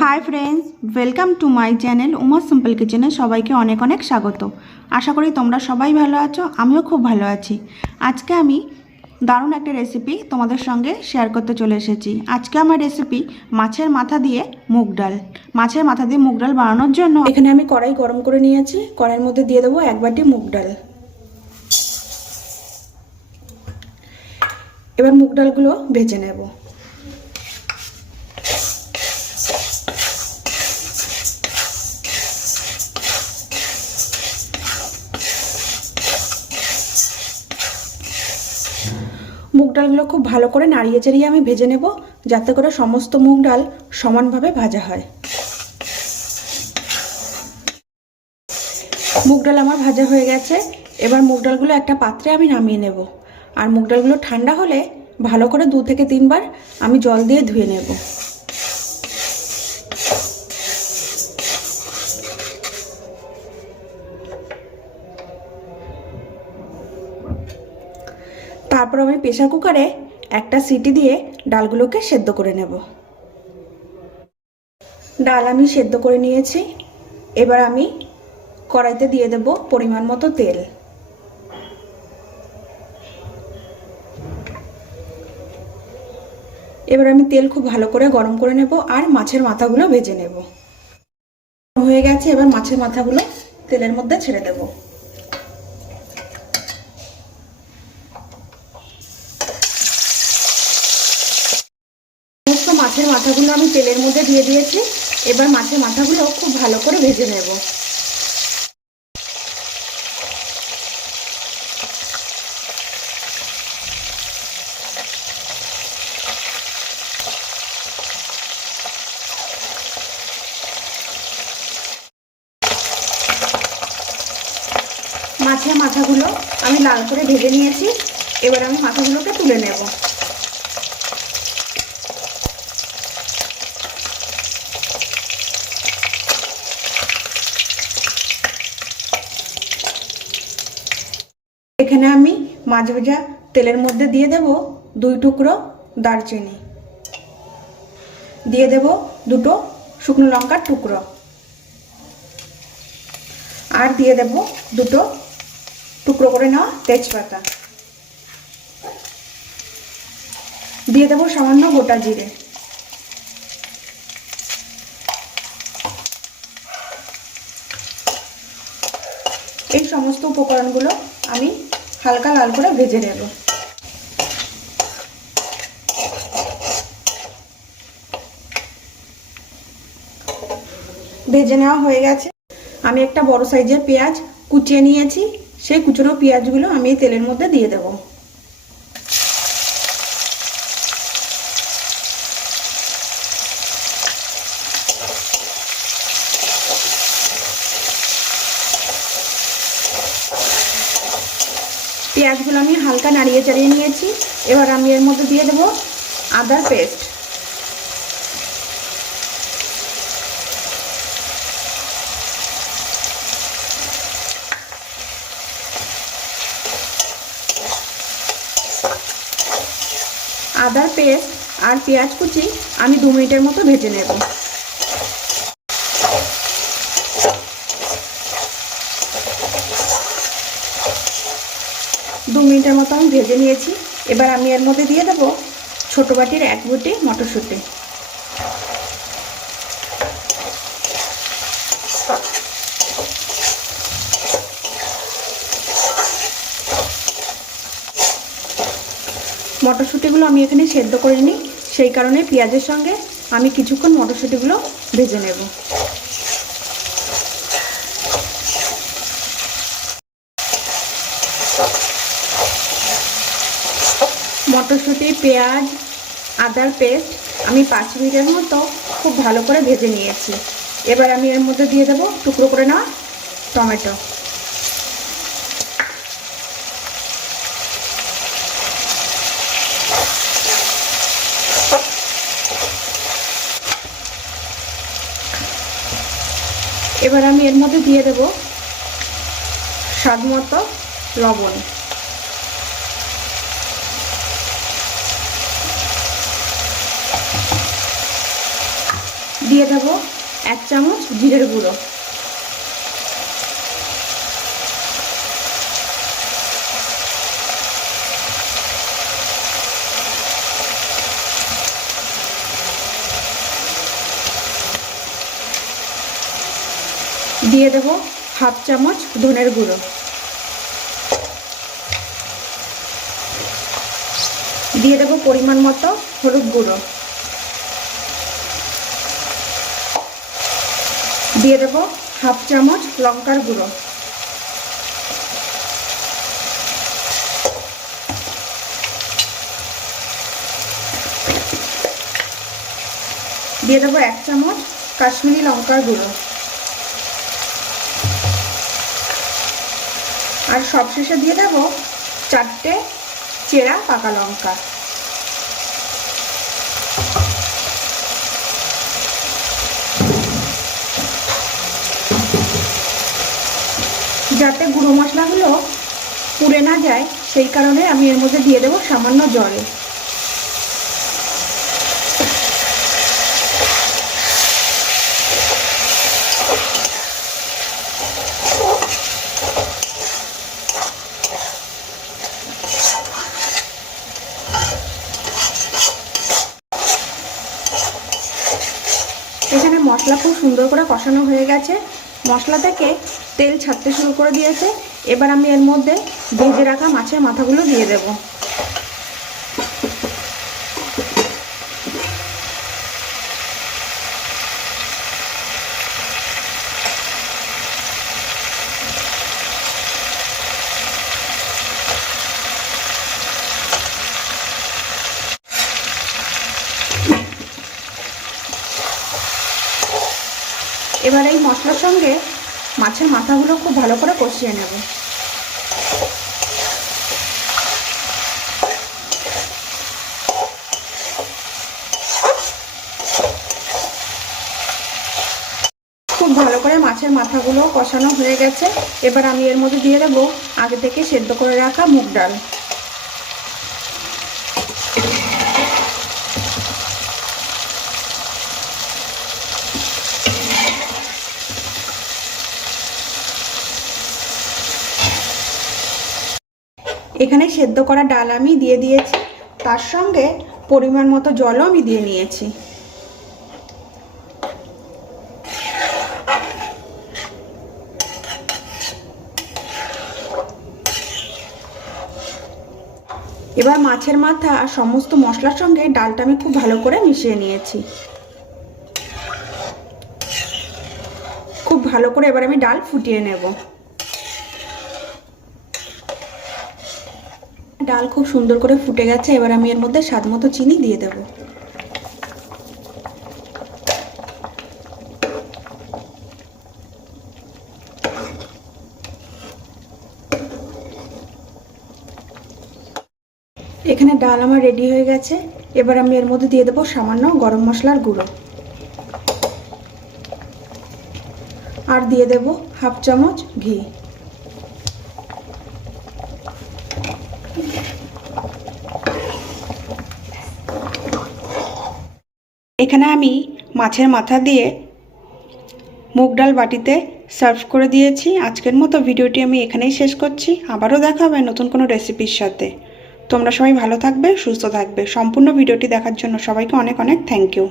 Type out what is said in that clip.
Hi friends welcome to my channel Uma simple কিচেনে সবাইকে অনেক অনেক স্বাগত। আশা করি তোমরা সবাই ভালো আছো, আমিও খুব ভালো আছি। আজকে আমি দারুণ একটা রেসিপি তোমাদের সঙ্গে শেয়ার করতে চলে এসেছি। আজকে আমার রেসিপি মাছের মাথা দিয়ে মুগ ডাল। মাছের মাথা দিয়ে মুগ ডাল বানানোর জন্য এখানে আমি কড়াই গরম করে নিয়েছি। কড়াইয়ের মধ্যে দিয়ে দেবো এক বাটি মুগ ডাল। এবার মুগ ডালগুলো ভেজে নেব। মুগ ডালগুলো খুব ভালো করে নাড়িয়ে চাড়িয়ে আমি ভেজে নেব, যাতে করে সমস্ত মুগ ডাল সমানভাবে ভাজা হয়। মুগ ডাল আমার ভাজা হয়ে গেছে, এবার মুগ ডালগুলো একটা পাত্রে আমি নামিয়ে নেব। আর মুগ ডালগুলো ঠান্ডা হলে ভালো করে দু থেকে তিনবার আমি জল দিয়ে ধুয়ে নেব। তারপর আমি প্রেশার কুকারে একটা সিটি দিয়ে ডালগুলোকে সেদ্ধ করে নেব। ডাল আমি সেদ্ধ করে নিয়েছি। এবার আমি কড়াইতে দিয়ে দেব পরিমাণ মতো তেল। এবার আমি তেল খুব ভালো করে গরম করে নেব আর মাছের মাথাগুলো ভেজে নেব। হয়ে গেছে, এবার মাছের মাথাগুলো তেলের মধ্যে ছেড়ে দেবো সমস্ত মাছের মাথাগুলো আমি তেলের মধ্যে দিয়ে দিয়েছি। এবার মাছের মাথাগুলো খুব ভালো করে ভেজে নেব। মাছের মাথাগুলো আমি লাল করে ভেজে নিয়েছি। এবার আমি মাথাগুলোকে তুলে নেব। এখানে আমি মাছ ভাজা তেলের মধ্যে দিয়ে দেব দুই টুকরো দারচিনি। দিয়ে দেব দুটো শুকনো লঙ্কার টুকরো। আর দিয়ে দেব দুটো টুকরো করে নেওয়া তেজপাতা। দিয়ে দেব সামান্য গোটা জিরে। এই সমস্ত উপকরণগুলো আমি হালকা লাল করে ভেজে নেব। ভেজে নেওয়া হয়ে গেছে। আমি একটা বড় সাইজের পেঁয়াজ কুচিয়ে নিয়েছি। সেই কুচোনো পেঁয়াজগুলো আমি তেলের মধ্যে দিয়ে দেব পেঁয়াজগুলো আমি হালকা নাড়িয়ে চাড়িয়ে নিয়েছি। এবার আমি এর মধ্যে দিয়ে দেবো আদার পেস্ট। আদার পেস্ট আর পেঁয়াজ কুচি আমি দু মিনিটের মতো ভেজে নেব। মিনিটের মতো আমি ভেজে নিয়েছি। এবার আমি এর মধ্যে দিয়ে দেবো ছোটো বাটির এক বুটি মটরশুঁটি। মটরশুঁটিগুলো আমি এখানে সেদ্ধ করে নিই। সেই কারণে পেঁয়াজের সঙ্গে আমি কিছুক্ষণ মটরশুঁটিগুলো ভেজে নেব। মটরশুঁটি, পেঁয়াজ, আদার পেস্ট আমি পাঁচ মিনিটের মতো খুব ভালো করে ভেজে নিয়েছি। এবার আমি এর মধ্যে দিয়ে দেবো টুকরো করে নেওয়া টমেটো। এবার আমি এর মধ্যে দিয়ে দেব স্বাদ মতো লবণ। দিয়ে দেব এক চামচ জিরের গুঁড়ো। দিয়ে দেব হাফ চামচ ধনের গুঁড়ো। দিয়ে দেব পরিমাণ মতো হলুদ গুঁড়ো। দিয়ে দেব হাফ চামচ লঙ্কার গুঁড়ো। দিয়ে দেবো এক চামচ কাশ্মীরি লঙ্কার গুঁড়ো। আর সবশেষে দিয়ে দেব চারটে চেরা পাকা লঙ্কা। যাতে গুঁড়ো মশলাগুলো পুড়ে না যায়, সেই কারণে আমি এর মধ্যে দিয়ে দেবো সামান্য জল। এখানে মশলা খুব সুন্দর করে কষানো হয়ে গেছে। মশলা থেকে তেল ছাড়তে শুরু করে দিয়েছে। এবার আমি এর মধ্যে ভেজে রাখা মাছের মাথাগুলো দিয়ে দেব। এবার এই মশলার সঙ্গে মাছের মাথাগুলো খুব ভালো করে কষিয়ে নেব। খুব ভালো করে মাছের মাথাগুলো কষানো হয়ে গেছে। এবার আমি এর মধ্যে দিয়ে দেবো আগে থেকে সেদ্ধ করে রাখা মুগ ডাল। এখানে সেদ্ধ করা ডাল আমি দিয়ে দিয়েছি। তার সঙ্গে পরিমাণ মতো জলও আমি দিয়ে নিয়েছি। এবার মাছের মাথা আর সমস্ত মশলার সঙ্গে ডালটা আমি খুব ভালো করে মিশিয়ে নিয়েছি। খুব ভালো করে এবার আমি ডাল ফুটিয়ে নেব। ডাল খুব সুন্দর করে ফুটে গেছে, এবার আমি এর মধ্যে স্বাদ মতো চিনি দিয়ে দেব। এখানে ডাল আমার রেডি হয়ে গেছে, এবার আমি এর মধ্যে দিয়ে দেবো সামান্য গরম মশলার গুঁড়ো। আর দিয়ে দেব হাফ চামচ ঘি। এখানে আমি মাছের মাথা দিয়ে মুগ ডাল বাটিতে সার্ভ করে দিয়েছি। আজকের মতো ভিডিওটি আমি এখানেই শেষ করছি। আবারও দেখা হবে নতুন কোনো রেসিপির সাথে। তোমরা সবাই ভালো থাকবে, সুস্থ থাকবে। সম্পূর্ণ ভিডিওটি দেখার জন্য সবাইকে অনেক অনেক থ্যাংক ইউ।